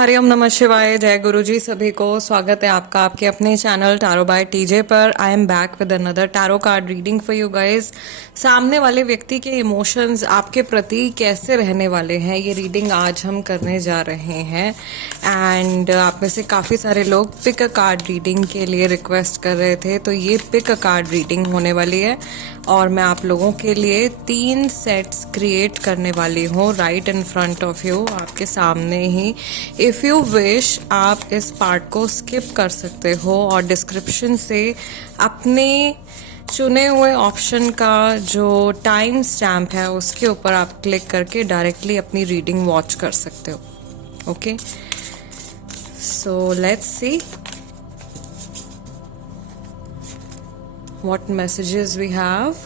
हरिओम नमः शिवाय। जय गुरु जी सभी को। स्वागत है आपका आपके अपने चैनल टैरो बाय टीजे पर। I am back with another tarot card reading for you guys. सामने वाले व्यक्ति के इमोशंस आपके प्रति कैसे रहने वाले हैं, ये रीडिंग आज हम करने जा रहे हैं। एंड आप में से काफ़ी सारे लोग पिक अ कार्ड रीडिंग के लिए रिक्वेस्ट कर रहे थे, तो ये पिक अ कार्ड रीडिंग होने वाली है और मैं आप लोगों के लिए 3 सेट्स क्रिएट करने वाली हूँ right in front of you, आपके सामने ही। इफ़ यू विश आप इस पार्ट को स्किप कर सकते हो और डिस्क्रिप्शन से अपने चुने हुए ऑप्शन का जो टाइम स्टैम्प है उसके ऊपर आप क्लिक करके डायरेक्टली अपनी रीडिंग वॉच कर सकते हो। Okay, so let's see what messages we have.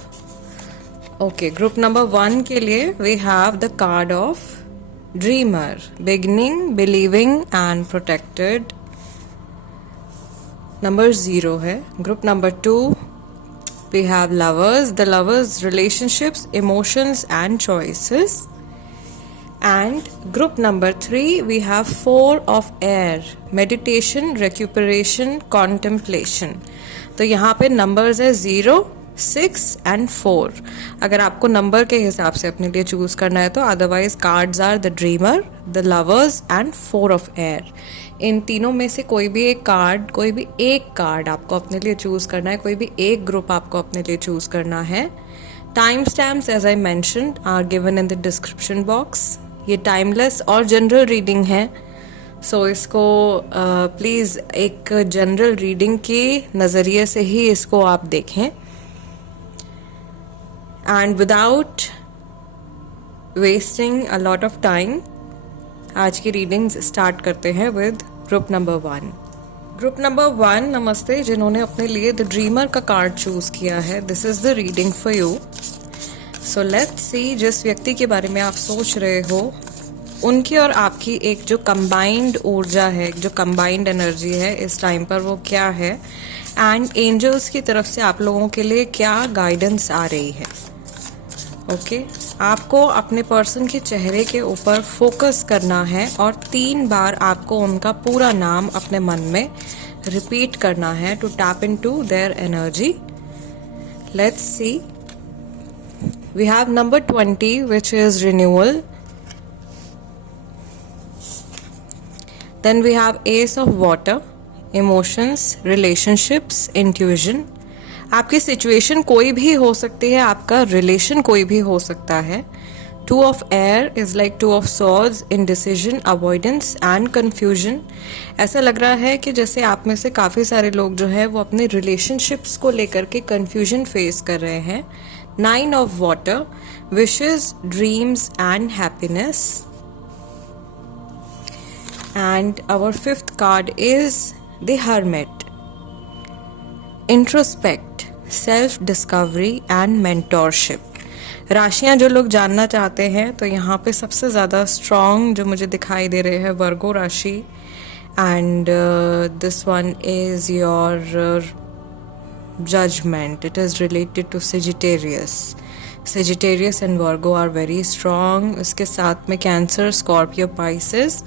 Okay, group number 1 के लिए we have the card of dreamer, beginning, believing and protected. Number 0 है। group number 2 we have lovers, the lovers, relationships, emotions and choices. And group number 3 we have 4 of air, meditation, recuperation, contemplation. तो यहाँ पे numbers है 0, 6 and 4। अगर आपको number के हिसाब से अपने लिए चूज करना है तो, otherwise cards are the dreamer, the lovers and 4 of air. इन तीनों में से कोई भी एक कार्ड, कोई भी एक कार्ड आपको अपने लिए चूज करना है, कोई भी एक ग्रुप आपको अपने लिए चूज करना है। Time stamps as I mentioned are given in the description box. ये टाइमलेस और जनरल रीडिंग है, सो इसको प्लीज़ एक जनरल रीडिंग के नज़रिए से ही इसको आप देखें। And without wasting a lot of time आज की रीडिंग्स स्टार्ट करते हैं with group number 1। Group number 1, नमस्ते। जिन्होंने अपने लिए द ड्रीमर का कार्ड चूज किया है, this is the reading for you. So let's see, जिस व्यक्ति के बारे में आप सोच रहे हो उनकी और आपकी एक जो कंबाइंड ऊर्जा है, जो कंबाइंड एनर्जी है इस टाइम पर, वो क्या है। एंड एंजल्स की तरफ से आप लोगों के लिए क्या गाइडेंस आ रही है। ओके, आपको अपने पर्सन के चेहरे के ऊपर फोकस करना है और 3 बार आपको उनका पूरा नाम अपने मन में रिपीट करना है to tap into their energy. Let's see, we have number 20 which is renewal. Then we have Ace of Water, Emotions, Relationships, Intuition. आपकी सिचुएशन कोई भी हो सकती है, आपका रिलेशन कोई भी हो सकता है। 2 of Air is like 2 of Swords, Indecision, Avoidance and Confusion. ऐसा लग रहा है कि जैसे आप में से काफ़ी सारे लोग जो है वो अपने रिलेशनशिप्स को लेकर के कंफ्यूजन फेस कर रहे हैं। 9 of Water, Wishes, Dreams and Happiness. And our 5th card is the Hermit. Introspect, self-discovery and mentorship. राशियां जो लोग जानना चाहते हैं तो यहाँ पे सबसे ज़्यादा स्ट्रॉन्ग जो मुझे दिखाई दे रहे हैं वर्गो राशि। And this one is your judgment. It is related to Sagittarius. Sagittarius and Virgo are very strong. इसके साथ में कैंसर, स्कॉर्पियो, पाइसेस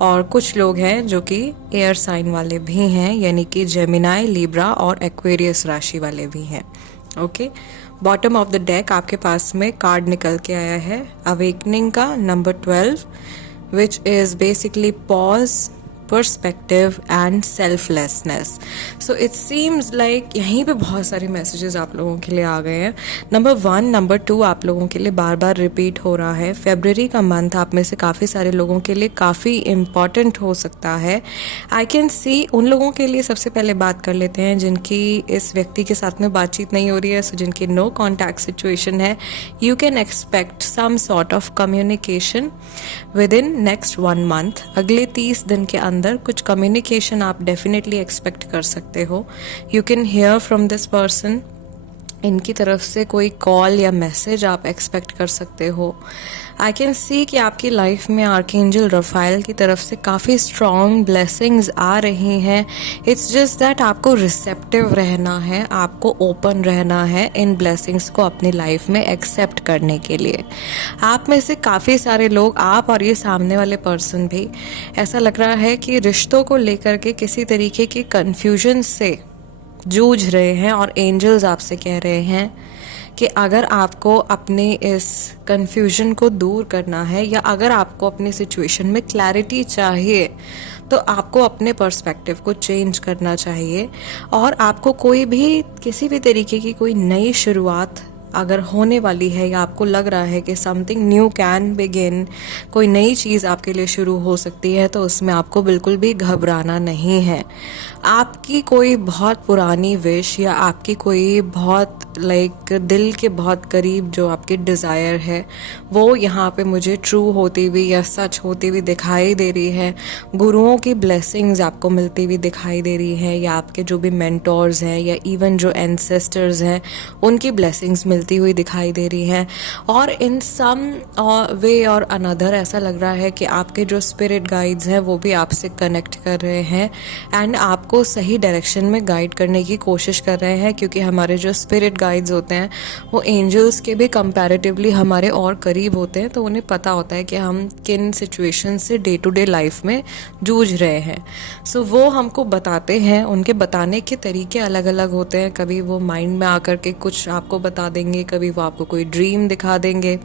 और कुछ लोग हैं जो कि एयर साइन वाले भी हैं, यानी कि जेमिनाई, लिब्रा और एक्वेरियस राशि वाले भी हैं। Okay, bottom of the deck आपके पास में कार्ड निकल के आया है अवेकनिंग का number 12, which is basically pause, perspective and selflessness. So it seems like यहीं पे बहुत सारे मैसेजेस आप लोगों के लिए आ गए हैं। नंबर 1, नंबर 2 आप लोगों के लिए बार बार रिपीट हो रहा है। फेब्रुअरी का मंथ आप में से काफ़ी सारे लोगों के लिए काफ़ी इम्पॉर्टेंट हो सकता है। आई कैन सी उन लोगों के लिए सबसे पहले बात कर लेते हैं जिनकी इस व्यक्ति के साथ में बातचीत नहीं हो रही है, सो जिनकी नो कॉन्टैक्ट सिचुएशन है। You can expect some sort of communication within इन नेक्स्ट 1 मंथ। अगले 30 दिन के अंदर कुछ कम्युनिकेशन आप डेफिनेटली एक्सपेक्ट कर सकते हो। You can hear from this person इनकी तरफ से कोई कॉल या मैसेज आप एक्सपेक्ट कर सकते हो। आई कैन सी कि आपकी लाइफ में आर्कएंजल रफाइल की तरफ से काफ़ी स्ट्रॉन्ग ब्लेसिंग्स आ रही हैं। इट्स जस्ट दैट आपको रिसेप्टिव रहना है, आपको ओपन रहना है इन ब्लेसिंग्स को अपनी लाइफ में एक्सेप्ट करने के लिए। आप में से काफ़ी सारे लोग, आप और ये सामने वाले पर्सन भी, ऐसा लग रहा है कि रिश्तों को लेकर के किसी तरीके की कन्फ्यूजन से जूझ रहे हैं और एंजल्स आपसे कह रहे हैं कि अगर आपको अपने इस कन्फ्यूजन को दूर करना है या अगर आपको अपनी सिचुएशन में क्लैरिटी चाहिए तो आपको अपने पर्सपेक्टिव को चेंज करना चाहिए। और आपको कोई भी किसी भी तरीके की कोई नई शुरुआत अगर होने वाली है या आपको लग रहा है कि समथिंग न्यू कैन बिगिन, कोई नई चीज़ आपके लिए शुरू हो सकती है, तो उसमें आपको बिल्कुल भी घबराना नहीं है। आपकी कोई बहुत पुरानी विश या आपकी कोई बहुत दिल के बहुत करीब जो आपकी डिज़ायर है वो यहाँ पे मुझे ट्रू होती हुई या सच होती हुई दिखाई दे रही है। गुरुओं की ब्लेसिंग्स आपको मिलती हुई दिखाई दे रही है, या आपके जो भी मेंटोर्स हैं या इवन जो एंसेस्टर्स हैं उनकी ब्लेसिंग्स मिलती हुई दिखाई दे रही हैं। और इन सम वे और अनदर ऐसा लग रहा है कि आपके जो स्पिरिट गाइड्स हैं वो भी आपसे कनेक्ट कर रहे हैं एंड आपको सही डायरेक्शन में गाइड करने की कोशिश कर रहे हैं, क्योंकि हमारे जो स्पिरिट गाइड्स होते हैं वो एंजल्स के भी कंपैरेटिवली हमारे और करीब होते हैं, तो उन्हें पता होता है कि हम किन सिचुएशन से डे टू डे लाइफ में जूझ रहे हैं। सो वो हमको बताते हैं, उनके बताने के तरीके अलग अलग होते हैं। कभी वो माइंड में आकर के कुछ आपको बता देंगे, कभी वो आपको कोई ड्रीम दिखा देंगे,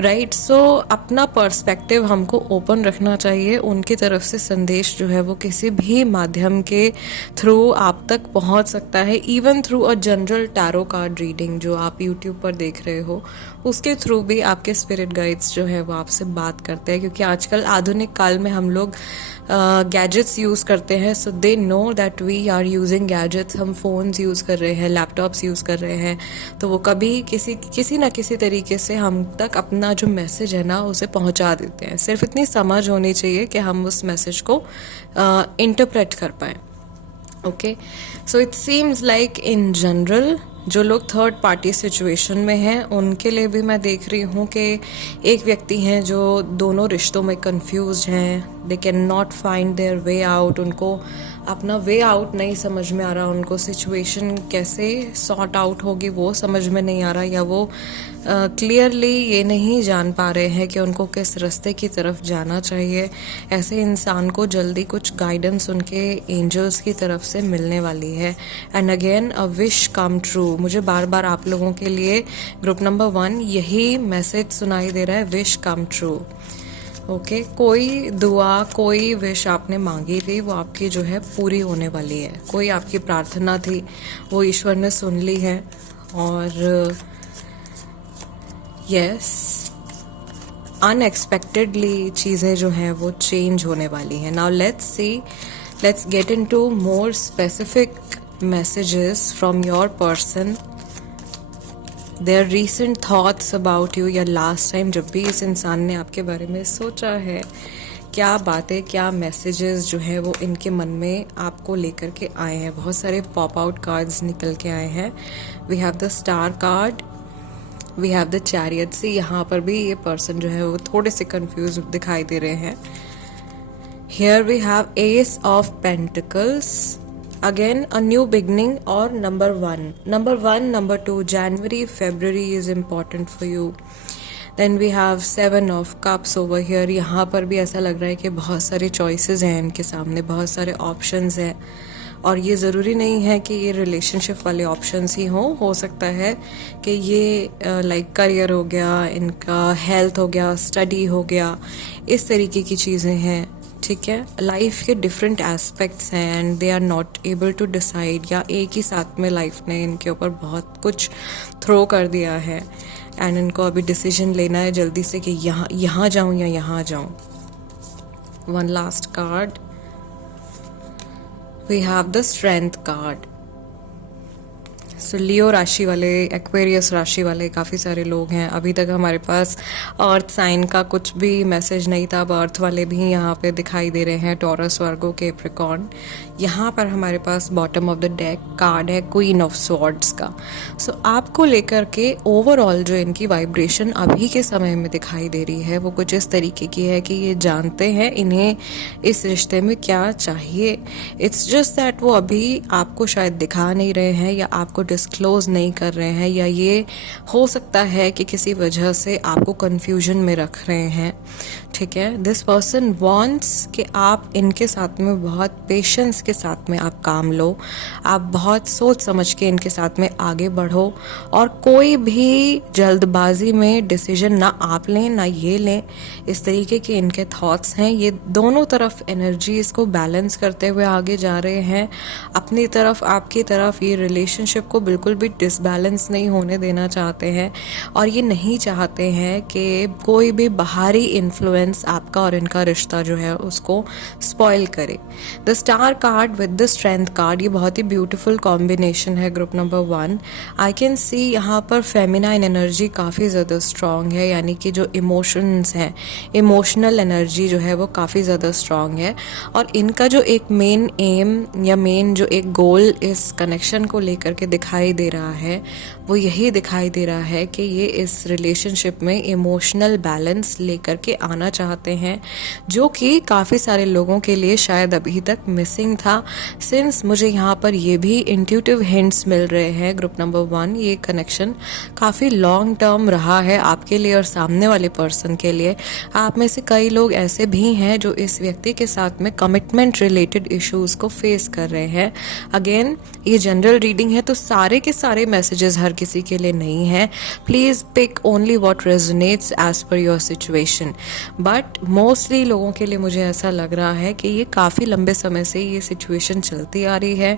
राइट। सो अपना पर्सपेक्टिव हमको ओपन रखना चाहिए। उनकी तरफ से संदेश जो है वो किसी भी माध्यम के थ्रू आप तक पहुंच सकता है, even through a general tarot card reading जो आप यूट्यूब पर देख रहे हो, उसके थ्रू भी आपके स्पिरिट गाइड्स जो है वो आपसे बात करते हैं। क्योंकि आजकल आधुनिक काल में हम लोग गैजेट्स यूज़ करते हैं, so they know that we are using gadgets. हम फ़ोन्स यूज़ कर रहे हैं, लैपटॉप्स यूज़ कर रहे हैं, तो वो कभी किसी ना किसी तरीके से हम तक अपना जो मैसेज है ना उसे पहुंचा देते हैं। सिर्फ इतनी समझ होनी चाहिए कि हम उस मैसेज को इंटरप्रेट कर पाएँ। Okay, so it seems like in general जो लोग थर्ड पार्टी सिचुएशन में हैं उनके लिए भी मैं देख रही हूँ कि एक व्यक्ति हैं जो दोनों रिश्तों में कंफ्यूज हैं। They can not find their way out. उनको अपना वे आउट नहीं समझ में आ रहा, उनको सिचुएशन कैसे सॉर्ट आउट होगी वो समझ में नहीं आ रहा, या वो क्लियरली ये नहीं जान पा रहे हैं कि उनको किस रास्ते की तरफ जाना चाहिए। ऐसे इंसान को जल्दी कुछ गाइडेंस उनके एंजल्स की तरफ से मिलने वाली है। And again a wish come true. मुझे बार बार आप लोगों के लिए ग्रुप नंबर 1 यही मैसेज सुनाई दे रहा है, विश कम ट्रू। ओके, कोई दुआ, कोई विश आपने मांगी थी वो आपकी जो है पूरी होने वाली है। कोई आपकी प्रार्थना थी वो ईश्वर ने सुन ली है, और यस अनएक्सपेक्टेडली चीज़ें जो हैं वो चेंज होने वाली हैं। Now let's get into more specific messages from your person, their recent thoughts about you, या लास्ट टाइम जब भी इस इंसान ने आपके बारे में सोचा है, क्या बातें, क्या मैसेजेस जो है वो इनके मन में आपको लेकर के आए हैं। बहुत सारे पॉप आउट कार्ड्स निकल के आए हैं। We have the star card, we have the chariot. See यहाँ पर भी ये पर्सन जो है वो थोड़े से कंफ्यूज दिखाई दे रहे हैं। Here we have ace of pentacles, again a new beginning, or number 1, number 2, January, February is important for you. Then we have 7 of cups over here. यहाँ पर भी ऐसा लग रहा है कि बहुत सारे choices हैं इनके सामने, बहुत सारे options हैं, और ये ज़रूरी नहीं है कि ये रिलेशनशिप वाले ऑप्शंस ही हों। हो सकता है कि ये लाइक करियर हो गया, इनका हेल्थ हो गया, स्टडी हो गया, इस तरीके की चीज़ें हैं। ठीक है, लाइफ के डिफरेंट एस्पेक्ट्स हैं and they are not able to decide, या एक ही साथ में लाइफ ने इनके ऊपर बहुत कुछ थ्रो कर दिया है एंड इनको अभी डिसीजन लेना है जल्दी से कि यहाँ जाऊँ या यहाँ जाऊँ। One last card, we have the strength card. So Leo राशि वाले, एक्वेरियस राशि वाले काफ़ी सारे लोग हैं। अभी तक हमारे पास अर्थ साइन का कुछ भी मैसेज नहीं था, बर्थ वाले भी यहाँ पे दिखाई दे रहे हैं, टॉरस, वर्गो, कैप्रिकॉर्न। यहाँ पर हमारे पास bottom of the deck card है क्वीन ऑफ स्वॉर्ड्स का। सो आपको लेकर के ओवरऑल जो इनकी वाइब्रेशन अभी के समय में दिखाई दे रही है वो कुछ इस तरीके की है कि ये जानते हैं इन्हें इस रिश्ते में क्या चाहिए। इट्स जस्ट दैट वो अभी आपको शायद दिखा नहीं रहे हैं या आपको डिस्क्लोज नहीं कर रहे हैं, या ये हो सकता है कि किसी वजह से आपको कंफ्यूजन में रख रहे हैं। ठीक है, दिस पर्सन वांट्स कि आप इनके साथ में बहुत पेशेंस के साथ में आप काम लो, आप बहुत सोच समझ के इनके साथ में आगे बढ़ो, और कोई भी जल्दबाजी में डिसीजन ना आप लें ना ये लें। इस तरीके के इनके थॉट्स हैं। ये दोनों तरफ एनर्जीज को बैलेंस करते हुए आगे जा रहे हैं। अपनी तरफ, आपकी तरफ, ये रिलेशनशिप को बिल्कुल भी डिसबैलेंस नहीं होने देना चाहते हैं, और ये नहीं चाहते हैं कि कोई भी बाहरी इन्फ्लुएंस आपका और इनका रिश्ता जो है उसको स्पॉइल करे। The star card with the strength card, ये बहुत ही ब्यूटीफुल कॉम्बिनेशन है group number 1। I can see यहाँ पर फेमिनाइन एनर्जी काफ़ी ज़्यादा स्ट्रांग है, यानी कि जो इमोशंस हैं, इमोशनल एनर्जी जो है वो काफ़ी ज़्यादा स्ट्रांग है। और इनका जो एक मेन एम या मेन जो एक गोल इस कनेक्शन को लेकर के दिखाई दे रहा है वो यही दिखाई दे रहा है कि ये इस रिलेशनशिप में इमोशनल बैलेंस लेकर के आना चाहते हैं, जो कि काफ़ी सारे लोगों के लिए शायद अभी तक मिसिंग था। सिंस मुझे यहाँ पर ये भी इंट्यूटिव हिंट्स मिल रहे हैं ग्रुप नंबर 1, ये कनेक्शन काफ़ी लॉन्ग टर्म रहा है आपके लिए और सामने वाले पर्सन के लिए। आप में से कई लोग ऐसे भी हैं जो इस व्यक्ति के साथ में कमिटमेंट रिलेटेड इश्यूज़ को फेस कर रहे हैं। अगेन ये जनरल रीडिंग है, तो सारे के सारे मैसेजेस हर किसी के लिए नहीं है। Please pick only what resonates as per your situation. But mostly लोगों के लिए मुझे ऐसा लग रहा है कि ये काफ़ी लंबे समय से ये सिचुएशन चलती आ रही है।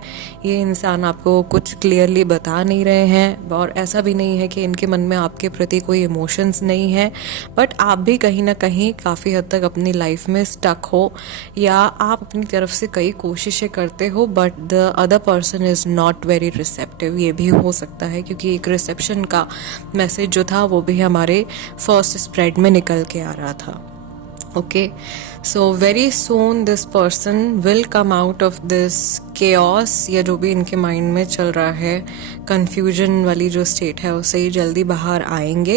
ये इंसान आपको कुछ क्लियरली बता नहीं रहे हैं, और ऐसा भी नहीं है कि इनके मन में आपके प्रति कोई इमोशंस नहीं है, बट आप भी कहीं ना कहीं काफ़ी हद तक अपनी लाइफ में स्टक हो, या आप अपनी तरफ से कई कोशिशें करते हो but the other person is not very receptive. ये भी हो सकता है क्योंकि एक रिसेप्शन का मैसेज जो था वो भी हमारे फर्स्ट स्प्रेड में निकल के आ रहा था। Okay, so very soon this person will come out of this chaos, या जो भी इनके माइंड में चल रहा है, कंफ्यूजन वाली जो स्टेट है उससे ही जल्दी बाहर आएंगे,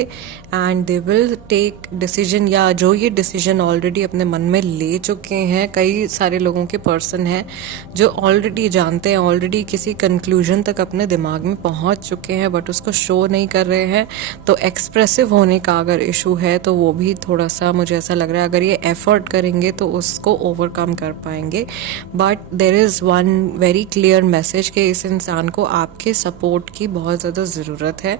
and they will take decision, या जो ये डिसीजन ऑलरेडी अपने मन में ले चुके हैं। कई सारे लोगों के पर्सन हैं जो ऑलरेडी जानते हैं, ऑलरेडी किसी कंक्लूजन तक अपने दिमाग में पहुंच चुके हैं, बट उसको शो नहीं कर रहे हैं। तो एक्सप्रेसिव होने का अगर इशू है तो वो भी थोड़ा सा मुझे ऐसा लग रहा है अगर ये एफर्ट करेंगे तो उसको ओवरकम कर पाएंगे। But there is one very clear message कि इस इंसान को आपके सपोर्ट की बहुत ज़्यादा ज़रूरत है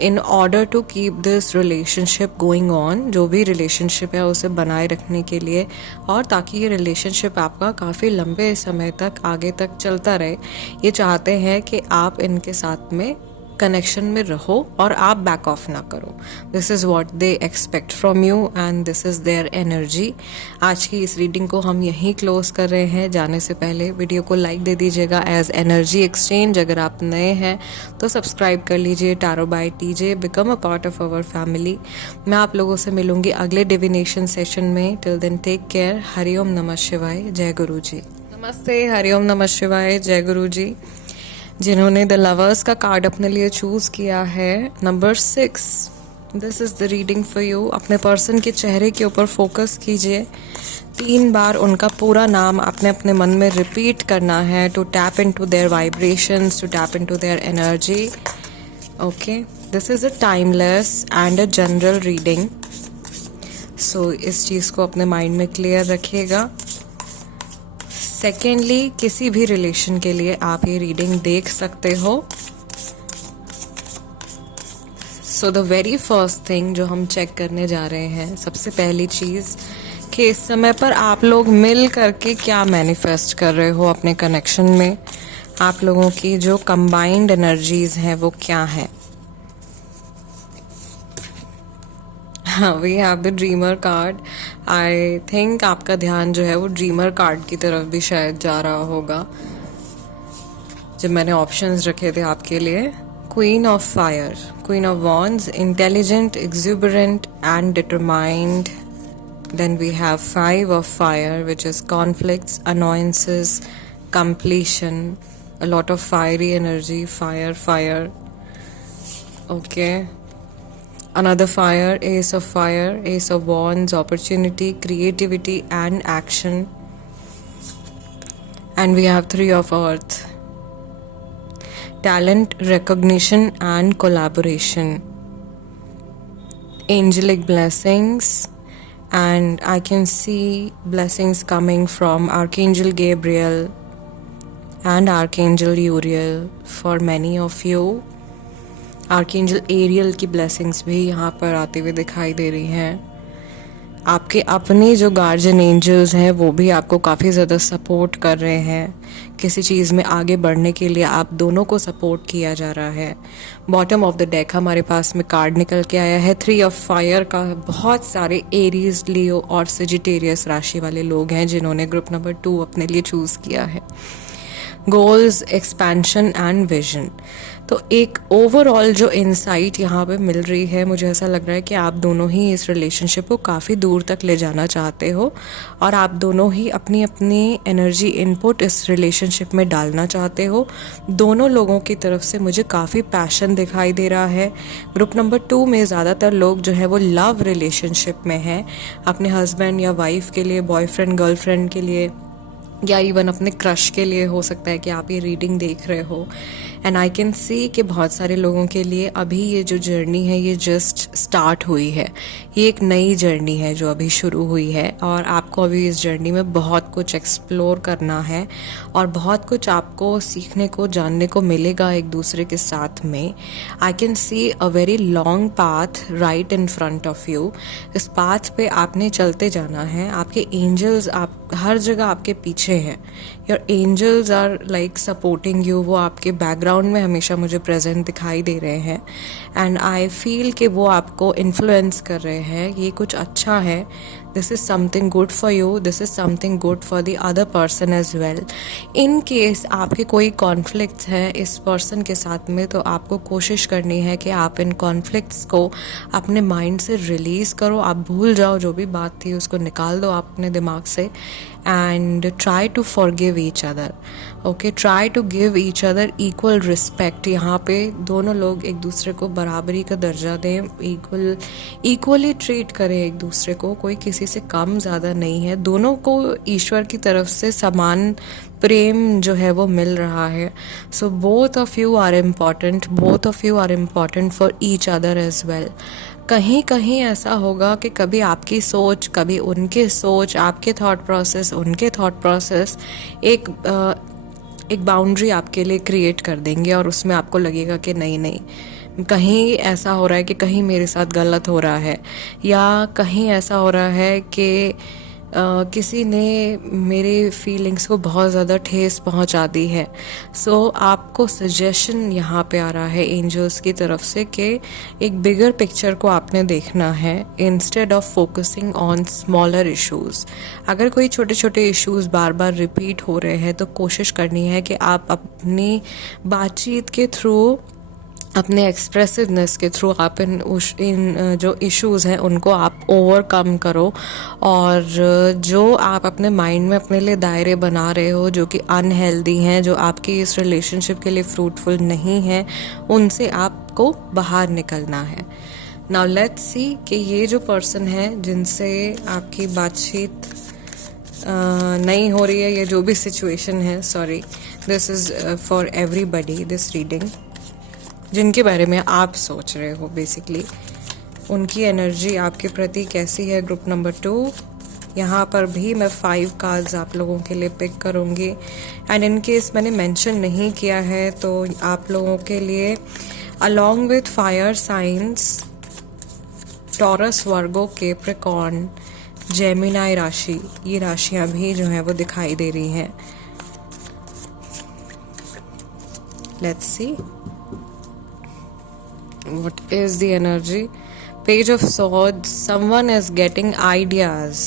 in order to keep this relationship going on. जो भी रिलेशनशिप है उसे बनाए रखने के लिए, और ताकि ये रिलेशनशिप आपका काफ़ी लंबे समय तक आगे तक चलता रहे, ये चाहते हैं कि आप इनके साथ में कनेक्शन में रहो और आप बैक ऑफ ना करो। This is what they expect from you and this is their energy. आज की इस रीडिंग को हम यहीं क्लोज कर रहे हैं। जाने से पहले वीडियो को लाइक दे दीजिएगा एज एनर्जी एक्सचेंज। अगर आप नए हैं तो सब्सक्राइब कर लीजिए tarot by TJ, become a part of our family. मैं आप लोगों से मिलूंगी अगले डिविनेशन सेशन में। Till then take care. हरिओम नमः शिवाय, जय गुरु जी। नमस्ते, हरिओम नमः शिवाय, जय गुरु जी। जिन्होंने द लवर्स का कार्ड अपने लिए चूज किया है, number 6, this is the reading for you. अपने पर्सन के चेहरे के ऊपर फोकस कीजिए। 3 बार उनका पूरा नाम आपने अपने मन में रिपीट करना है to tap into their vibrations, to tap into their energy. Okay, this is a timeless and a general reading, so इस चीज़ को अपने माइंड में क्लियर रखिएगा। सेकेंडली, किसी भी रिलेशन के लिए आप ये रीडिंग देख सकते हो। So the very first thing जो हम चेक करने जा रहे हैं, सबसे पहली चीज़ कि इस समय पर आप लोग मिल करके क्या मैनिफेस्ट कर रहे हो अपने कनेक्शन में। आप लोगों की जो कंबाइंड एनर्जीज हैं वो क्या है। We have the dreamer card. I think आपका ध्यान जो है वो ड्रीमर कार्ड की तरफ भी शायद जा रहा होगा। जब मैंने ऑप्शंस रखे थे आपके लिए, Queen of Fire, Queen of Wands, intelligent, exuberant, and determined. Then we have Five of Fire, which is conflicts, annoyances, completion, a lot of fiery energy, fire. Okay. Another fire, Ace of Fire, Ace of Wands, opportunity, creativity, and action. And we have Three of Earth, talent, recognition, and collaboration. Angelic blessings, and I can see blessings coming from Archangel Gabriel and Archangel Uriel for many of you. Archangel Ariel की blessings भी यहाँ पर आते हुए दिखाई दे रही हैं. आपके अपने जो गार्जियन एंजल्स हैं वो भी आपको काफ़ी ज़्यादा सपोर्ट कर रहे हैं. किसी चीज़ में आगे बढ़ने के लिए आप दोनों को सपोर्ट किया जा रहा है. बॉटम ऑफ द डेक हमारे पास में कार्ड निकल के आया है थ्री ऑफ फायर का. बहुत सारे एरीज, लियो और सेजिटेरियस राशि वाले लोग हैं जिन्होंने ग्रुप नंबर 2 अपने लिए चूज़ किया है. Goals, expansion and vision. तो एक ओवरऑल जो इंसाइट यहाँ पे मिल रही है, मुझे ऐसा लग रहा है कि आप दोनों ही इस रिलेशनशिप को काफ़ी दूर तक ले जाना चाहते हो और आप दोनों ही अपनी अपनी एनर्जी इनपुट इस रिलेशनशिप में डालना चाहते हो. दोनों लोगों की तरफ से मुझे काफ़ी पैशन दिखाई दे रहा है. ग्रुप नंबर 2 में ज़्यादातर लोग जो है वो लव रिलेशनशिप में हैं, अपने हस्बैंड या वाइफ के लिए, बॉयफ्रेंड गर्लफ्रेंड के लिए, या इवन अपने क्रश के लिए हो सकता है कि आप ये रीडिंग देख रहे हो. एंड आई कैन सी कि बहुत सारे लोगों के लिए अभी ये जो जर्नी है ये जस्ट स्टार्ट हुई है. ये एक नई जर्नी है जो अभी शुरू हुई है और आपको अभी इस जर्नी में बहुत कुछ एक्सप्लोर करना है और बहुत कुछ आपको सीखने को, जानने को मिलेगा एक दूसरे के साथ में. I can see a very long path right in front of you. इस पाथ पे आपने चलते जाना है. आपके एंजल्स आप हर जगह आपके पीछे हैं. Your angels are like supporting you. वो आपके बैकग्राउंड में हमेशा मुझे प्रेजेंट दिखाई दे रहे हैं एंड आई फील कि वो आपको इन्फ्लुएंस कर रहे हैं. ये कुछ अच्छा है. This is something good for you. This is something good for the other person as well. In case आपके कोई कॉन्फ्लिक्ट्स हैं इस पर्सन के साथ में, तो आपको कोशिश करनी है कि आप इन कॉन्फ्लिक्ट्स को अपने माइंड से रिलीज़ करो. आप भूल जाओ, जो भी बात थी उसको निकाल दो आप अपने दिमाग से and try to forgive each other. Okay, try to give each other equal respect. यहाँ पे दोनों लोग एक दूसरे को बराबरी का दर्जा दें, इक्वली ट्रीट करें एक दूसरे को. कोई किसी से कम ज़्यादा नहीं है. दोनों को ईश्वर की तरफ से समान प्रेम जो है वो मिल रहा है. So both of you are important. Both of you are important for each other as well. कहीं कहीं ऐसा होगा कि कभी आपकी सोच, कभी उनके सोच, आपके थॉट प्रोसेस, उनके थॉट प्रोसेस एक बाउंड्री आपके लिए क्रिएट कर देंगे और उसमें आपको लगेगा कि नहीं, कहीं ऐसा हो रहा है कि कहीं मेरे साथ गलत हो रहा है, या कहीं ऐसा हो रहा है कि किसी ने मेरे फीलिंग्स को बहुत ज़्यादा ठेस पहुंचा दी है. सो आपको सजेशन यहाँ पे आ रहा है एंजल्स की तरफ से कि एक बिगर पिक्चर को आपने देखना है instead of focusing on smaller issues. अगर कोई छोटे छोटे इश्यूज़ बार बार रिपीट हो रहे हैं तो कोशिश करनी है कि आप अपनी बातचीत के थ्रू, अपने एक्सप्रेसिवनेस के थ्रू आप इन जो इश्यूज़ हैं उनको आप ओवरकम करो. और जो आप अपने माइंड में अपने लिए दायरे बना रहे हो जो कि अनहेल्दी हैं, जो आपकी इस रिलेशनशिप के लिए फ्रूटफुल नहीं है, उनसे आपको बाहर निकलना है. नाउ लेट्स सी कि ये जो पर्सन है जिनसे आपकी बातचीत नहीं हो रही है, ये जो भी सिचुएशन है, sorry, this is for everybody this reading, जिनके बारे में आप सोच रहे हो बेसिकली, उनकी एनर्जी आपके प्रति कैसी है. ग्रुप नंबर 2, यहाँ पर भी मैं 5 कार्ड्स आप लोगों के लिए पिक करूँगी. एंड इन केस मैंने मेंशन नहीं किया है तो आप लोगों के लिए along with fire science, taurus, Virgo, Capricorn, Gemini राशि, ये राशियाँ भी जो हैं वो दिखाई दे रही हैं. Let's see what is the energy. Page of Swords, someone is getting ideas.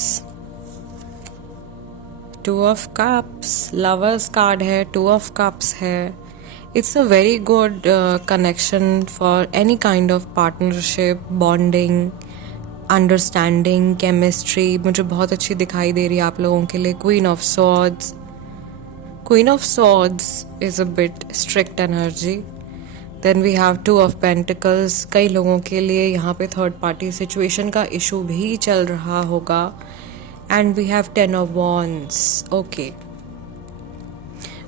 Two of Cups, Lovers card है, Two of Cups है, It's a very good connection for any kind of partnership, bonding, understanding, chemistry मुझे बहुत अच्छी दिखाई दे रही है आप लोगों के लिए. Queen of swords is a bit strict energy. Then we have two of pentacles. कई लोगों के लिए यहाँ पे थर्ड पार्टी सिचुएशन का इशू भी चल रहा होगा. And we have 10 of wands. Okay,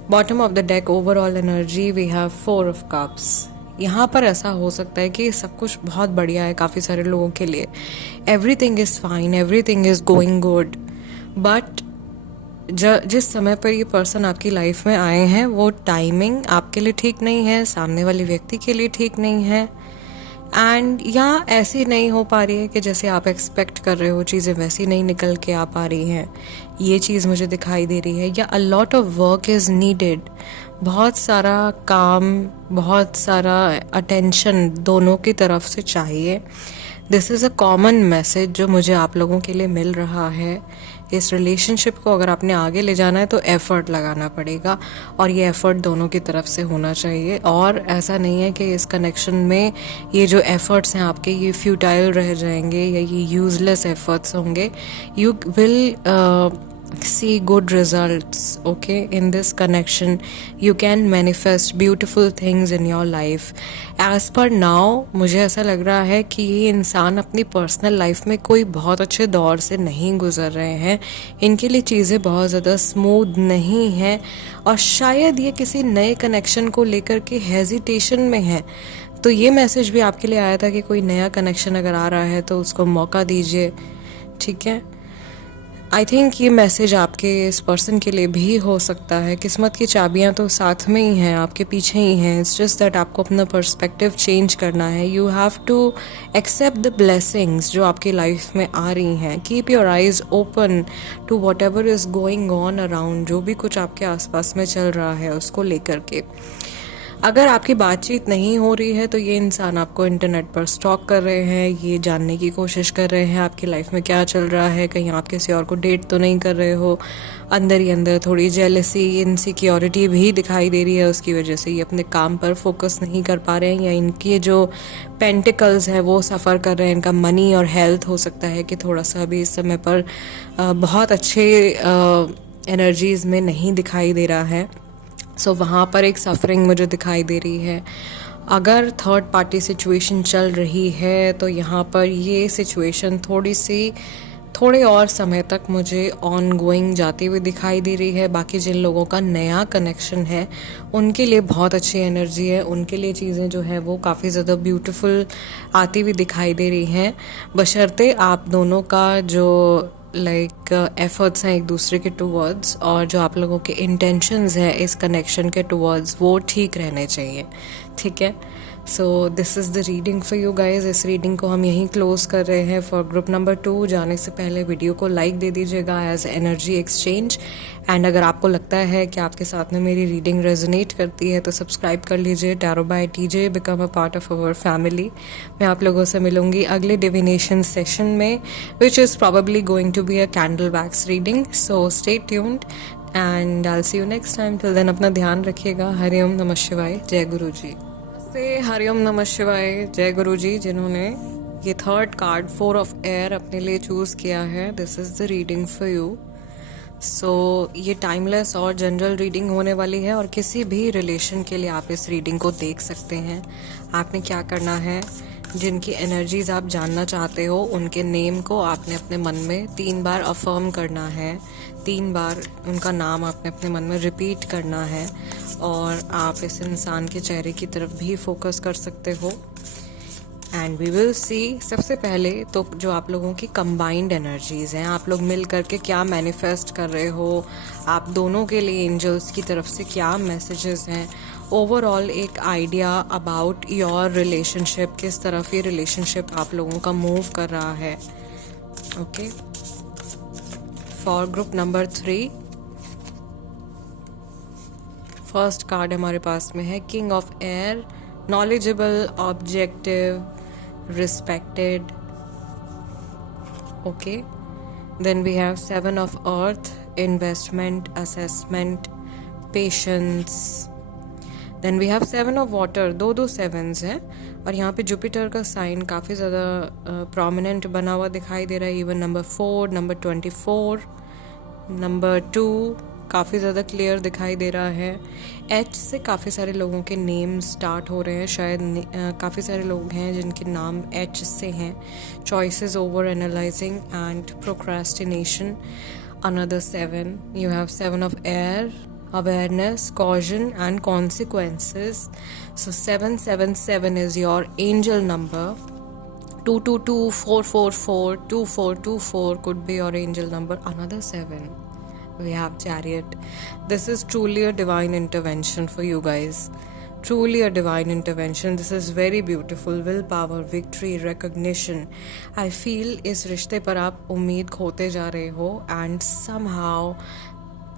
bottom of the deck overall energy we have 4 of cups. यहाँ पर ऐसा हो सकता है कि सब कुछ बहुत बढ़िया है काफ़ी सारे लोगों के लिए. Everything is fine, everything is going good. But जिस समय पर ये पर्सन आपकी लाइफ में आए हैं वो टाइमिंग आपके लिए ठीक नहीं है, सामने वाले व्यक्ति के लिए ठीक नहीं है. एंड यहाँ ऐसी नहीं हो पा रही है कि जैसे आप एक्सपेक्ट कर रहे हो, चीज़ें वैसी नहीं निकल के आ पा रही हैं. ये चीज़ मुझे दिखाई दे रही है. या अ lot of work is needed. बहुत सारा काम, बहुत सारा अटेंशन दोनों की तरफ से चाहिए. This is a common message जो मुझे आप लोगों के लिए मिल रहा है. इस रिलेशनशिप को अगर आपने आगे ले जाना है तो एफ़र्ट लगाना पड़ेगा, और ये एफ़र्ट दोनों की तरफ से होना चाहिए. और ऐसा नहीं है कि इस कनेक्शन में ये जो एफ़र्ट्स हैं आपके ये फ्यूटाइल रह जाएंगे या ये यूज़लेस एफ़र्ट्स होंगे. You will see good results, okay? In this connection you can manifest beautiful things in your life. As per now मुझे ऐसा लग रहा है कि ये इंसान अपनी पर्सनल लाइफ में कोई बहुत अच्छे दौर से नहीं गुजर रहे हैं. इनके लिए चीज़ें बहुत ज़्यादा स्मूथ नहीं हैं, और शायद ये किसी नए कनेक्शन को लेकर के हेजिटेशन में है. तो ये मैसेज भी आपके लिए आया था कि कोई नया कनेक्शन अगर आ रहा है तो उसको मौका दीजिए, ठीक है? आई थिंक ये मैसेज आपके इस पर्सन के लिए भी हो सकता है. किस्मत की चाबियां तो साथ में ही हैं, आपके पीछे ही हैं. इट्स जस्ट दैट आपको अपना पर्सपेक्टिव चेंज करना है. You have to accept the blessings जो आपकी लाइफ में आ रही हैं. Keep your eyes open to whatever is going on around. जो भी कुछ आपके आसपास में चल रहा है उसको लेकर के. अगर आपकी बातचीत नहीं हो रही है तो ये इंसान आपको इंटरनेट पर स्टॉक कर रहे हैं, ये जानने की कोशिश कर रहे हैं आपकी लाइफ में क्या चल रहा है. कहीं आप किसी और को डेट तो नहीं कर रहे हो. अंदर ही अंदर थोड़ी जेलसी, इनसिक्योरिटी भी दिखाई दे रही है. उसकी वजह से ये अपने काम पर फोकस नहीं कर पा रहे हैं, या इनके जो पेंटिकल्स है वो सफ़र कर रहे हैं. इनका मनी और हेल्थ हो सकता है कि थोड़ा सा अभी इस समय पर बहुत अच्छे एनर्जीज़ में नहीं दिखाई दे रहा है. सो वहाँ पर एक सफरिंग मुझे दिखाई दे रही है. अगर थर्ड पार्टी सिचुएशन चल रही है तो यहाँ पर ये सिचुएशन थोड़े और समय तक मुझे ऑन गोइंग जाती हुई दिखाई दे रही है. बाकी जिन लोगों का नया कनेक्शन है उनके लिए बहुत अच्छी एनर्जी है. उनके लिए चीज़ें जो है वो काफ़ी ज़्यादा ब्यूटीफुल आती हुई दिखाई दे रही हैं, बशर्ते आप दोनों का जो एफर्ट्स हैं एक दूसरे के टुवर्ड्स, और जो आप लोगों के इंटेंशंस हैं इस कनेक्शन के टुवर्ड्स वो ठीक रहने चाहिए, ठीक है? So this is the reading for you guys. इस रीडिंग को हम यहीं क्लोज कर रहे हैं. फॉर ग्रुप नंबर 2 जाने से पहले वीडियो को लाइक दे दीजिएगा एज एनर्जी एक्सचेंज. एंड अगर आपको लगता है कि आपके साथ में मेरी रीडिंग रेजोनेट करती है तो सब्सक्राइब कर लीजिए. Tarot by TJ, become a part of our family. मैं आप लोगों से मिलूंगी अगले डिविनेशन सेशन में, which is probably going to be a candle wax reading. So stay tuned and I will see you next time. Till then अपना ध्यान रखिएगा. हरिओम नमः शिवाय. जय गुरु जी. हरिओम नमः शिवाय. जय गुरु जी. जिन्होंने ये थर्ड कार्ड 4 ऑफ एयर अपने लिए चूज़ किया है, this is the reading for you. So ये टाइमलेस और जनरल रीडिंग होने वाली है, और किसी भी रिलेशन के लिए आप इस रीडिंग को देख सकते हैं. आपने क्या करना है, जिनकी एनर्जीज आप जानना चाहते हो उनके नेम को आपने अपने मन में 3 बार अफर्म करना है. 3 बार उनका नाम आपने अपने मन में रिपीट करना है, और आप इस इंसान के चेहरे की तरफ भी फोकस कर सकते हो. And we will see. सबसे पहले तो जो आप लोगों की कंबाइंड एनर्जीज हैं, आप लोग मिल करके क्या मैनिफेस्ट कर रहे हो, आप दोनों के लिए एंजल्स की तरफ से क्या मैसेजेस हैं, ओवरऑल एक आइडिया अबाउट योर रिलेशनशिप, किस तरफ ये रिलेशनशिप आप लोगों का मूव कर रहा है. Okay, for group number 3 first card हमारे पास में है king of air. knowledgeable, objective, respected. Okay, then we have 7 of earth, investment, assessment, patience. Then we have 7 of water, दो दो सेवन्स हैं, और यहाँ पे जुपिटर का साइन काफ़ी ज़्यादा प्रोमिनेंट बना हुआ दिखाई दे रहा है। इवन नंबर 4, नंबर 24, नंबर 2 काफ़ी ज़्यादा क्लियर दिखाई दे रहा है। एच से काफ़ी सारे लोगों के नेम स्टार्ट हो रहे हैं, शायद काफ़ी सारे लोग हैं जिनके नाम एच से हैं। Choices, over analysing and procrastination. Another 7, you have 7 of air, awareness, caution and consequences. So 777 is your angel number. 222, 444, 2424 could be your angel number. Another 7. We have chariot. This is truly a divine intervention for you guys. Truly a divine intervention. This is very beautiful. Willpower, victory, recognition. I feel इस रिश्ते पर आप उम्मीद खोते जा रहे हो, and somehow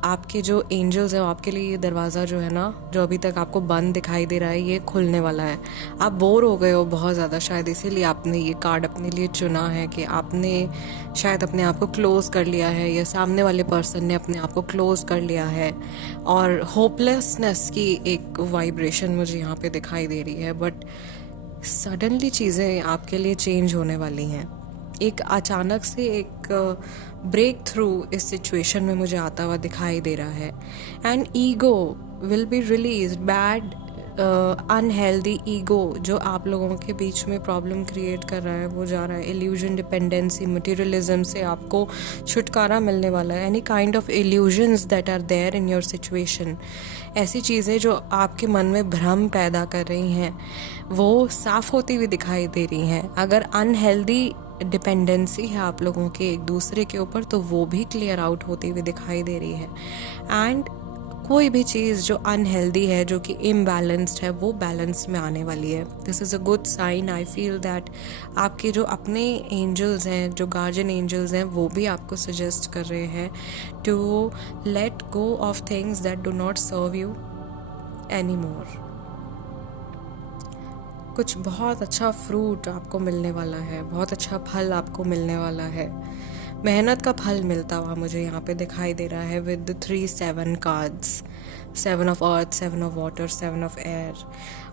आपके जो एंजल्स हैं आपके लिए ये दरवाज़ा जो है ना, जो अभी तक आपको बंद दिखाई दे रहा है, ये खुलने वाला है। आप बोर हो गए हो बहुत ज़्यादा, शायद इसीलिए आपने ये कार्ड अपने लिए चुना है कि आपने शायद अपने आप को क्लोज़ कर लिया है, या सामने वाले पर्सन ने अपने आप को क्लोज़ कर लिया है, और होपलेसनेस की एक वाइब्रेशन मुझे यहाँ पे दिखाई दे रही है। बट सडनली चीज़ें आपके लिए चेंज होने वाली हैं। एक अचानक से एक ब्रेक थ्रू इस सिचुएशन में मुझे आता हुआ दिखाई दे रहा है। And ego will be release, bad unhealthy ego जो आप लोगों के बीच में प्रॉब्लम क्रिएट कर रहा है वो जा रहा है। इल्यूजन, डिपेंडेंसी, मटेरियलिज्म से आपको छुटकारा मिलने वाला है। Any kind of illusions that are there in your situation, ऐसी चीज़ें जो आपके मन में भ्रम पैदा कर रही हैं वो साफ होती हुई दिखाई दे रही हैं। अगर अनहेल्दी डिपेंडेंसी है आप लोगों के एक दूसरे के ऊपर, तो वो भी क्लियर आउट होती हुई दिखाई दे रही है। एंड कोई भी चीज़ जो अनहेल्दी है, जो कि इम्बैलेंस्ड है, वो बैलेंस में आने वाली है। This is a good sign. I feel that आपके जो अपने एंजल्स हैं, जो गार्जियन एंजल्स हैं, वो भी आपको सजेस्ट कर रहे हैं to let go of things that do not serve you any more. कुछ बहुत अच्छा फ्रूट आपको मिलने वाला है, बहुत अच्छा फल आपको मिलने वाला है। मेहनत का फल मिलता हुआ मुझे यहाँ पे दिखाई दे रहा है with 3-7 cards, 7 of earth, 7 of water, 7 of air.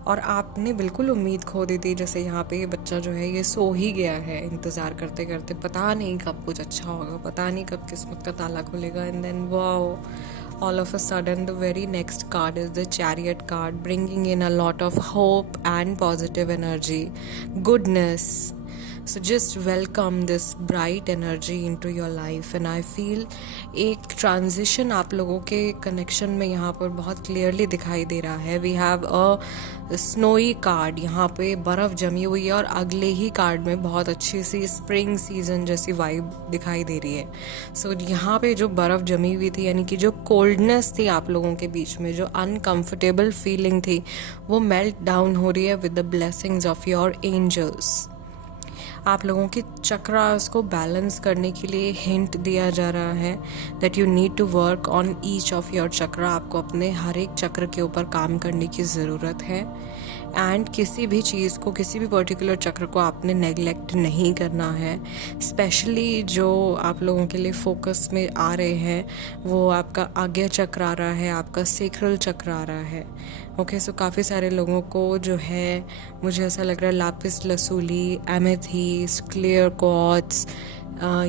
और आपने बिल्कुल उम्मीद खो दी थी, जैसे यहाँ पे ये बच्चा जो है ये सो ही गया है इंतज़ार करते करते, पता नहीं कब कुछ अच्छा होगा, पता नहीं कब किस्मत का ताला खुलेगा। And then wow, all of a sudden the very next card is the chariot card, bringing in a lot of hope and positive energy, goodness. So just welcome this bright energy into your life. And I feel एक transition आप लोगों के connection में यहाँ पर बहुत clearly दिखाई दे रहा है। We have a snowy card, यहाँ पे बर्फ़ जमी हुई है, और अगले ही कार्ड में बहुत अच्छी सी स्प्रिंग सीजन जैसी वाइब दिखाई दे रही है। सो यहाँ पे जो बर्फ़ जमी हुई थी, यानी कि जो कोल्डनेस थी आप लोगों के बीच में, जो अनकम्फर्टेबल फीलिंग थी, वो मेल्ट डाउन हो रही है with the blessings of your angels. आप लोगों के चक्रास को बैलेंस करने के लिए हिंट दिया जा रहा है that you need to work on each of your chakra. आपको अपने हर एक चक्र के ऊपर काम करने की ज़रूरत है। एंड किसी भी चीज़ को, किसी भी पर्टिकुलर चक्र को आपने नेगलेक्ट नहीं करना है। स्पेशली जो आप लोगों के लिए फोकस में आ रहे हैं वो आपका आज्ञा चक्र आ रहा है, आपका सेक्रल चक्र आ रहा है। ओके, सो काफ़ी सारे लोगों को जो है, मुझे ऐसा लग रहा है lapis lazuli, amethyst, clear quartz,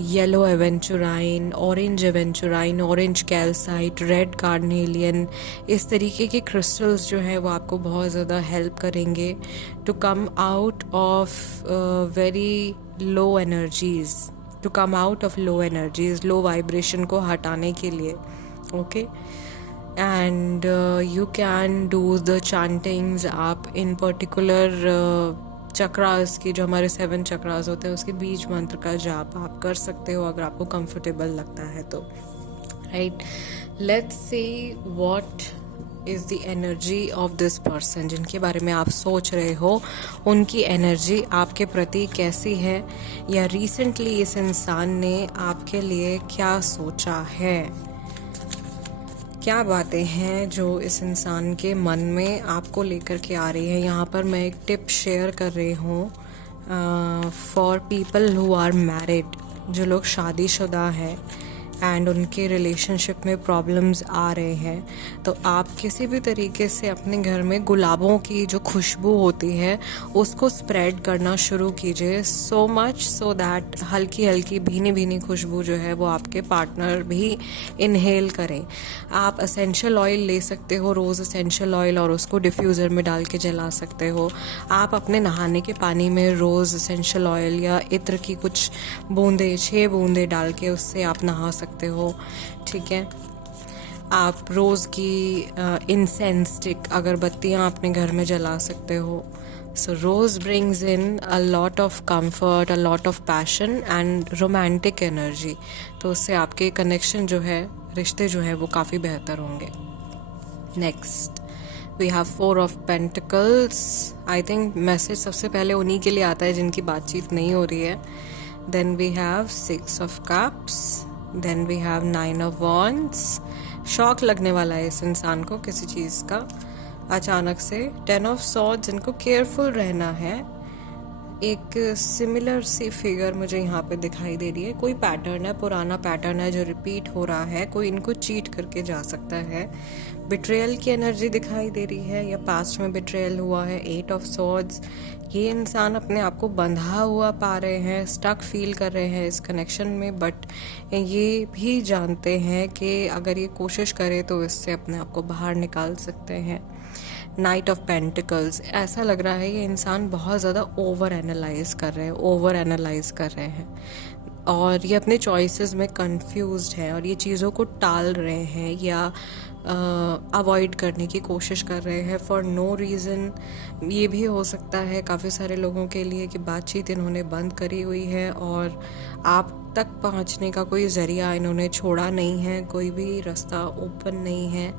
yellow aventurine, orange aventurine, orange calcite, red carnelian, इस तरीके के क्रिस्टल्स जो हैं वो आपको बहुत ज़्यादा हेल्प करेंगे to come out of very low energies, to come out of low energies, low vibration को हटाने के लिए। Okay, and you can do the chantings. आप इन पर्टिकुलर चक्रास की, जो हमारे 7 चक्रास होते हैं, उसके बीज मंत्र का जाप आप कर सकते हो अगर आपको कंफर्टेबल लगता है तो। Right, let's see what is the energy of this person जिनके बारे में आप सोच रहे हो। उनकी एनर्जी आपके प्रति कैसी है, या रिसेंटली इस इंसान ने आपके लिए क्या सोचा है, क्या बातें हैं जो इस इंसान के मन में आपको लेकर के आ रही है। यहाँ पर मैं एक टिप शेयर कर रही हूँ for people who are married, जो लोग शादीशुदा हैं। एंड उनके रिलेशनशिप में प्रॉब्लम्स आ रहे हैं, तो आप किसी भी तरीके से अपने घर में गुलाबों की जो खुशबू होती है उसको स्प्रेड करना शुरू कीजिए, सो मच सो दैट हल्की हल्की भीनी भीनी खुशबू जो है वो आपके पार्टनर भी इनहेल करें। आप एसेंशियल ऑयल ले सकते हो, रोज़ एसेंशियल ऑयल, और उसको डिफ्यूज़र में डाल के जला सकते हो। आप अपने नहाने के पानी में रोज़ एसेंशियल ऑयल या इत्र की कुछ बूंदे, 6 बूंदे डाल के उससे आप नहा सकते हो, ठीक है। आप रोज़ की इंसेंस स्टिक, अगरबत्तियाँ अपने घर में जला सकते हो। So rose brings in a lot of comfort, a lot of passion and romantic energy. तो उससे आपके कनेक्शन जो है, रिश्ते जो है वो काफ़ी बेहतर होंगे। Next we have 4 of pentacles. I think message सबसे पहले उन्हीं के लिए आता है जिनकी बातचीत नहीं हो रही है। Then we have 6 of cups, then we have 9 of wands. शौक लगने वाला है इस इंसान को किसी चीज़ का अचानक से। 10 ऑफ सॉर्ड्स, इनको केयरफुल रहना है। एक सिमिलर सी फिगर मुझे यहाँ पे दिखाई दे रही है, कोई पैटर्न है, पुराना पैटर्न है जो रिपीट हो रहा है, कोई इनको चीट करके जा सकता है। बिट्रेयल की एनर्जी दिखाई दे रही है, या पास्ट में बिट्रेयल हुआ है। 8 ऑफ सॉर्ड्स, ये इंसान अपने आप को बंधा हुआ पा रहे हैं, स्टक फील कर रहे हैं इस कनेक्शन में, बट ये भी जानते हैं कि अगर ये कोशिश करें तो इससे अपने आप को बाहर निकाल सकते हैं। नाइट ऑफ पेंटिकल्स, ऐसा लग रहा है ये इंसान बहुत ज़्यादा ओवर एनालाइज कर रहे हैं और ये अपने चॉइसेस में कंफ्यूज्ड है, और ये चीज़ों को टाल रहे हैं या अवॉइड करने की कोशिश कर रहे हैं फॉर नो रीज़न। ये भी हो सकता है काफ़ी सारे लोगों के लिए कि बातचीत इन्होंने बंद करी हुई है और आप तक पहुंचने का कोई ज़रिया इन्होंने छोड़ा नहीं है, कोई भी रास्ता ओपन नहीं है।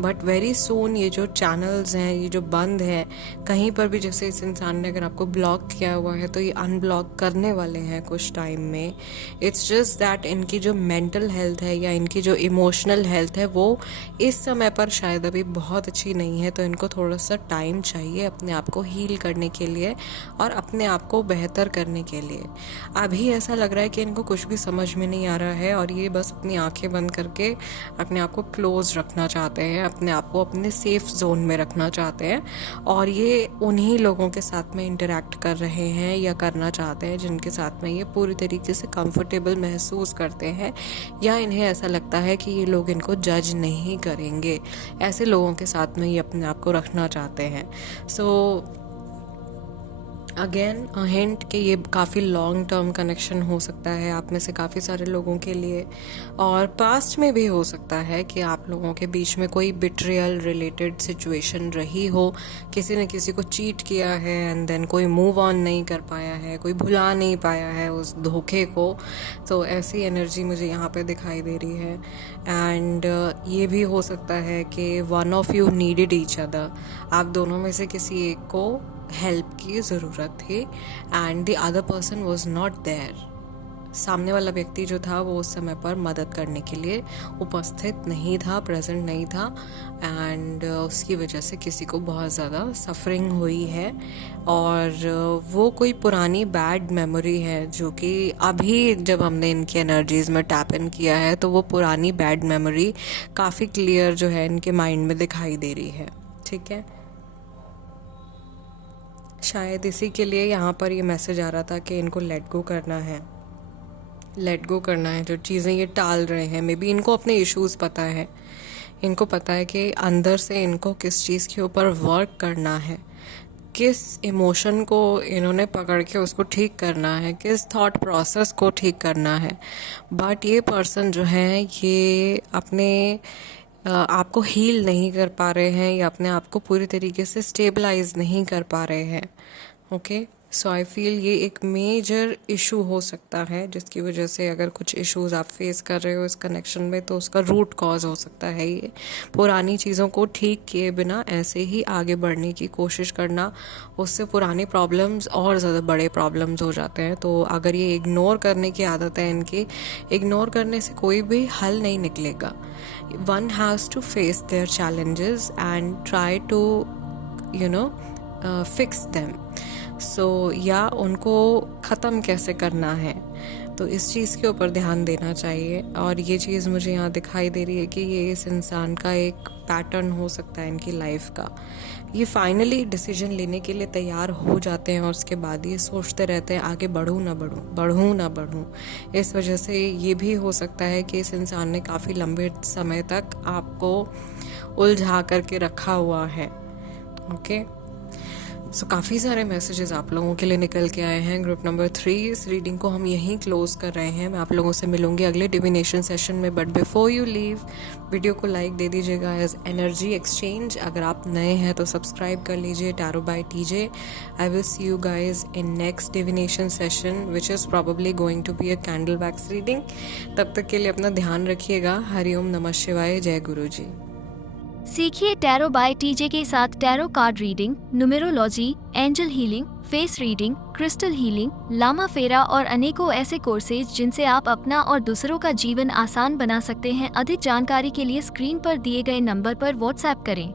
बट वेरी सून ये जो चैनल्स हैं, ये जो बंद हैं, कहीं पर भी, जैसे इस इंसान ने अगर आपको ब्लॉक किया हुआ है तो ये अनब्लॉक करने वाले हैं कुछ टाइम में। इट्स जस्ट दैट इनकी जो मेंटल हेल्थ है या इनकी जो इमोशनल हेल्थ है वो इस समय पर शायद अभी बहुत अच्छी नहीं है, तो इनको थोड़ा सा टाइम चाहिए अपने आप को हील करने के लिए और अपने आप को बेहतर करने के लिए। अभी ऐसा लग रहा है कि इनको कुछ भी समझ में नहीं आ रहा है और ये बस अपनी आंखें बंद करके अपने आप को क्लोज रखना चाहते हैं, अपने आप को अपने सेफ जोन में रखना चाहते हैं, और ये उन्हीं लोगों के साथ में इंटरेक्ट कर रहे हैं या करना चाहते हैं जिनके साथ में ये पूरी तरीके से कंफर्टेबल महसूस करते हैं, या इन्हें ऐसा लगता है कि ये लोग इनको जज नहीं करेंगे। ऐसे लोगों के साथ में ये अपने आप को रखना चाहते हैं। सो अगेन हिंट कि ये काफ़ी लॉन्ग टर्म कनेक्शन हो सकता है आप में से काफ़ी सारे लोगों के लिए, और पास्ट में भी हो सकता है कि आप लोगों के बीच में कोई बिट्रियल रिलेटेड सिचुएशन रही हो, किसी ने किसी को चीट किया है एंड देन कोई मूव ऑन नहीं कर पाया है, कोई भुला नहीं पाया है उस धोखे को। तो ऐसी एनर्जी मुझे यहाँ पे दिखाई दे रही है। एंड ये भी हो सकता है कि one of you needed each other, आप दोनों में से किसी एक को हेल्प की ज़रूरत थी and the other person was not there. सामने वाला व्यक्ति जो था वो उस समय पर मदद करने के लिए उपस्थित नहीं था, प्रेजेंट नहीं था, एंड उसकी वजह से किसी को बहुत ज़्यादा सफरिंग हुई है। और वो कोई पुरानी बैड मेमोरी है जो कि अभी जब हमने इनकी एनर्जीज़ में टैप इन किया है तो वो पुरानी बैड मेमोरी काफ़ी क्लियर जो है इनके माइंड में दिखाई दे रही है, ठीक है। शायद इसी के लिए यहाँ पर ये मैसेज आ रहा था कि इनको लेट गो करना है, जो चीज़ें ये टाल रहे हैं। मे बी इनको अपने इश्यूज़ पता है, इनको पता है कि अंदर से इनको किस चीज़ के ऊपर वर्क करना है, किस इमोशन को इन्होंने पकड़ के उसको ठीक करना है, किस थॉट प्रोसेस को ठीक करना है। बट ये पर्सन जो है ये अपने आपको हील नहीं कर पा रहे हैं या अपने आप को पूरी तरीके से स्टेबलाइज नहीं कर पा रहे हैं। ओके, सो आई फील ये एक मेजर इशू हो सकता है जिसकी वजह से अगर कुछ इश्यूज आप फेस कर रहे हो इस कनेक्शन में तो उसका रूट कॉज हो सकता है ये पुरानी चीज़ों को ठीक किए बिना ऐसे ही आगे बढ़ने की कोशिश करना, उससे पुरानी प्रॉब्लम्स और ज़्यादा बड़े प्रॉब्लम्स हो जाते हैं। तो अगर ये इग्नोर करने की आदत है इनकी, इग्नोर करने से कोई भी हल नहीं निकलेगा। One has to face their challenges and try to fix them. So या उनको ख़त्म कैसे करना है, तो इस चीज़ के ऊपर ध्यान देना चाहिए। और ये चीज़ मुझे यहाँ दिखाई दे रही है कि ये इस इंसान का एक पैटर्न हो सकता है इनकी लाइफ का। ये फाइनली डिसीजन लेने के लिए तैयार हो जाते हैं और उसके बाद ये सोचते रहते हैं आगे बढ़ूँ ना बढ़ूँ, बढ़ूँ ना बढ़ूँ। इस वजह से ये भी हो सकता है कि इस इंसान ने काफ़ी लंबे समय तक आपको उलझा करके रखा हुआ है। ओके, सो काफ़ी सारे मैसेजेस आप लोगों के लिए निकल के आए हैं। ग्रुप नंबर 3, इस रीडिंग को हम यहीं क्लोज कर रहे हैं। मैं आप लोगों से मिलूंगी अगले डिविनेशन सेशन में, but before you leave video को लाइक दे दीजिएगा एज एनर्जी एक्सचेंज। अगर आप नए हैं तो सब्सक्राइब कर लीजिए tarot by TJ. I will see you guys in next divination session which is probably going to be a candle wax reading. तब तक के लिए अपना ध्यान रखिएगा। हरिओम नमः शिवाय, जय गुरु जी। सीखिए टैरो बाय टीजे के साथ tarot card reading, numerology, angel healing, face reading, crystal healing, Lama Fera और अनेकों ऐसे कोर्सेज जिनसे आप अपना और दूसरों का जीवन आसान बना सकते हैं। अधिक जानकारी के लिए स्क्रीन पर दिए गए नंबर पर व्हाट्सएप करें।